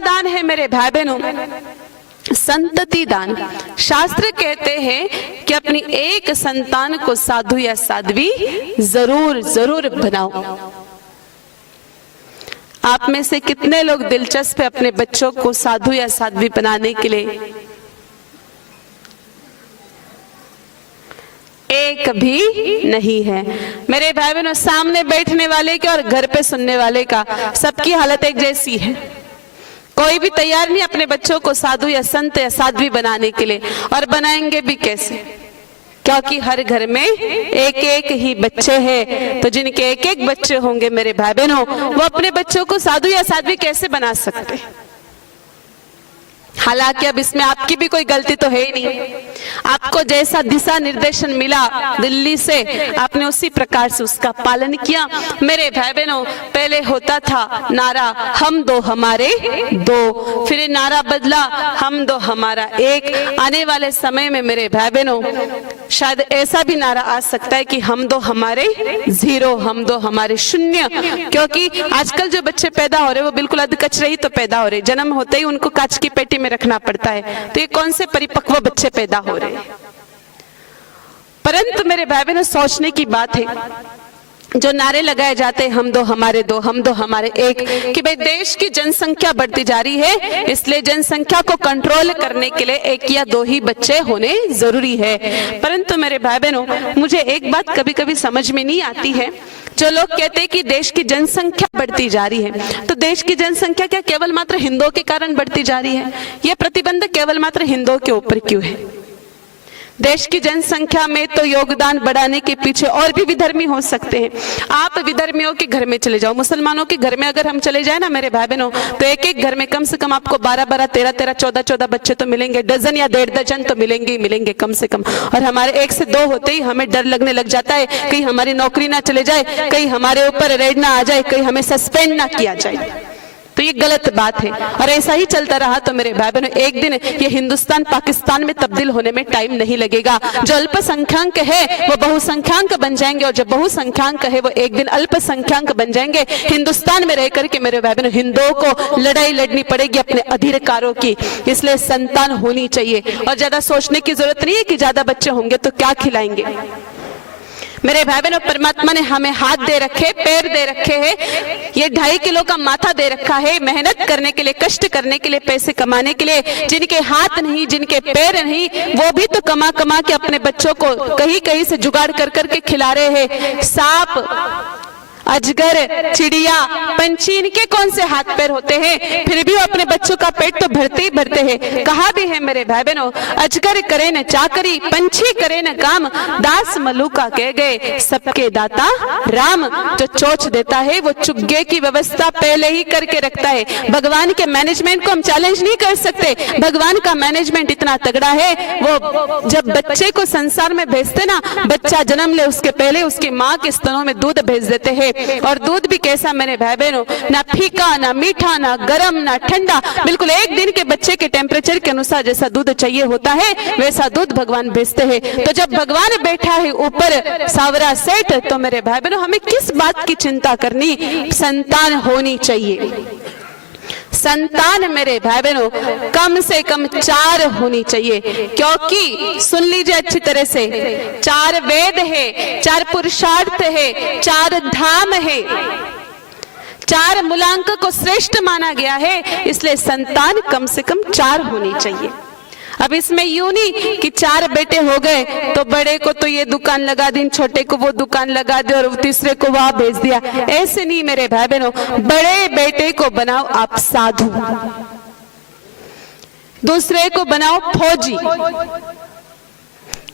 दान है मेरे भाई बहनों संतति दान। शास्त्र कहते हैं कि अपनी एक संतान को साधु या साध्वी जरूर जरूर बनाओ। आप में से कितने लोग दिलचस्प है अपने बच्चों को साधु या साध्वी बनाने के लिए? एक भी नहीं है मेरे भाई बहनों। सामने बैठने वाले के और घर पे सुनने वाले का सबकी हालत एक जैसी है। कोई भी तैयार नहीं अपने बच्चों को साधु या संत या साध्वी बनाने के लिए, और बनाएंगे भी कैसे? क्योंकि हर घर में एक एक ही बच्चे हैं, तो जिनके एक एक बच्चे होंगे मेरे भाई बहनों, वो अपने बच्चों को साधु या साध्वी कैसे बना सकते हैं? हालांकि अब इसमें आपकी भी कोई गलती तो है ही नहीं। आपको जैसा दिशा निर्देशन मिला दिल्ली से, आपने उसी प्रकार से उसका पालन किया। मेरे भाई बहनों, पहले होता था नारा हम दो हमारे दो, फिर नारा बदला हम दो हमारा एक। आने वाले समय में मेरे भाई बहनों शायद ऐसा भी नारा आ सकता है कि हम दो हमारे जीरो, हम दो हमारे शून्य। क्योंकि आजकल जो बच्चे पैदा हो रहे वो बिल्कुल अधकचरे ही तो पैदा हो रहे। जन्म होते ही उनको कांच की पेटी में रखना पड़ता है, तो ये कौन से परिपक्व बच्चे पैदा हो रहे हैं? परंतु मेरे भाई बहनों सोचने की बात है, जो नारे लगाए जाते हैं हम दो हमारे दो, हम दो हमारे एक, कि भाई देश की जनसंख्या बढ़ती जा रही है, इसलिए जनसंख्या को कंट्रोल करने के लिए एक या दो ही बच्चे होने जरूरी है। परंतु मेरे भाई बहनों, मुझे एक बात कभी कभी समझ में नहीं आती है। जो लोग कहते हैं कि देश की जनसंख्या बढ़ती जा रही है, तो देश की जनसंख्या क्या केवल मात्र हिंदुओं के कारण बढ़ती जा रही है? यह प्रतिबंध केवल मात्र हिंदुओं के ऊपर क्यों है? देश की जनसंख्या में तो योगदान बढ़ाने के पीछे और भी विधर्मी हो सकते हैं। आप विधर्मियों के घर में चले जाओ, मुसलमानों के घर में अगर हम चले जाए ना मेरे भाई बहनों, तो एक एक घर में कम से कम आपको 12-12, 13-13, 14-14 बच्चे तो मिलेंगे, डजन या 1.5 दर्जन तो मिलेंगे ही मिलेंगे कम से कम। और हमारे 1 से 2 होते ही हमें डर लगने लग जाता है, कहीं हमारी नौकरी ना चले जाए, कहीं हमारे ऊपर रेड ना आ जाए, कहीं हमें सस्पेंड ना किया जाए। तो ये गलत बात है, और ऐसा ही चलता रहा तो मेरे भाई बहनों एक दिन ये हिंदुस्तान पाकिस्तान में तब्दील होने में टाइम नहीं लगेगा। जो अल्पसंख्याक है वो बहुसंख्याक बन जाएंगे, और जो बहुसंख्याक है वो एक दिन अल्पसंख्याक बन जाएंगे। हिंदुस्तान में रह करके मेरे भाई बहनों हिंदुओं को लड़ाई लड़नी पड़ेगी अपने अधिकारों की। इसलिए संतान होनी चाहिए, और ज्यादा सोचने की जरूरत नहीं है कि ज्यादा बच्चे होंगे तो क्या खिलाएंगे। मेरे भाई बहनों, परमात्मा ने हमें हाथ दे रखे, पैर दे रखे हैं, ये 2.5 किलो का माथा दे रखा है मेहनत करने के लिए, कष्ट करने के लिए, पैसे कमाने के लिए। जिनके हाथ नहीं, जिनके पैर नहीं, वो भी तो कमा कमा के अपने बच्चों को कहीं कहीं से जुगाड़ कर करके खिला रहे हैं। सांप, अजगर, चिड़िया, पंछी, इनके कौन से हाथ पैर होते हैं? फिर भी वो अपने बच्चों का पेट तो भरते ही भरते हैं। कहा भी है मेरे भाई बहनों, अजगर करे न चाकरी, पंछी करे न काम, दास मलूका कह गए सबके दाता राम। जो चोच देता है वो चुग्गे की व्यवस्था पहले ही करके रखता है। भगवान के मैनेजमेंट को हम चैलेंज नहीं कर सकते। भगवान का मैनेजमेंट इतना तगड़ा है, वो जब बच्चे को संसार में भेजते ना, बच्चा जन्म ले उसके पहले उसकी माँ के स्तनों में दूध भेज देते हैं। और दूध भी कैसा मेरे भाई बहनों, ना फीका, ना मीठा, ना गरम, ना ठंडा, बिल्कुल एक दिन के बच्चे के टेम्परेचर के अनुसार जैसा दूध चाहिए होता है वैसा दूध भगवान भेजते हैं। तो जब भगवान बैठा है ऊपर सावरा सेठ, तो मेरे भाई बहनों हमें किस बात की चिंता करनी? संतान होनी चाहिए। संतान मेरे भाई बहनों कम से कम 4 होनी चाहिए, क्योंकि सुन लीजिए अच्छी तरह से, 4 वेद है, 4 पुरुषार्थ है, 4 धाम है, 4 मूलांक को श्रेष्ठ माना गया है। इसलिए संतान कम से कम 4 होनी चाहिए। अब इसमें यूं नहीं कि 4 बेटे हो गए तो बड़े को तो ये दुकान लगा दी, छोटे को वो दुकान लगा दे और तीसरे को वहां भेज दिया। ऐसे नहीं मेरे भाई बहनों, बड़े बेटे को बनाओ आप साधु, दूसरे को बनाओ फौजी।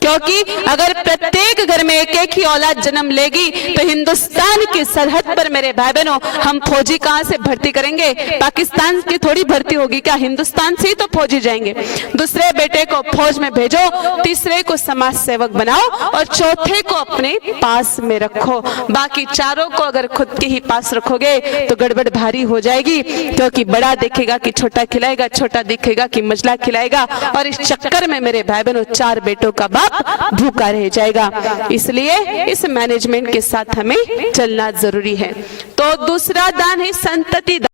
क्योंकि अगर प्रत्येक घर में एक एक ही औलाद जन्म लेगी तो हिंदुस्तान की सरहद पर मेरे भाई बहनों हम फौजी कहां से भर्ती करेंगे? पाकिस्तान की थोड़ी भर्ती होगी क्या? हिंदुस्तान से ही तो फौजी जाएंगे। दूसरे बेटे को फौज में भेजो, तीसरे को समाज सेवक बनाओ, और चौथे को अपने पास में रखो। बाकी 4 को अगर खुद के ही पास रखोगे तो गड़बड़ भारी हो जाएगी, क्योंकि बड़ा देखेगा कि छोटा खिलाएगा, छोटा दिखेगा कि मझला खिलाएगा, और इस चक्कर में मेरे भाई बहनों 4 बेटों का बाप भूखा रह जाएगा। इसलिए इस मैनेजमेंट के साथ हमें चलना जरूरी है। तो दूसरा दान है संतति दान।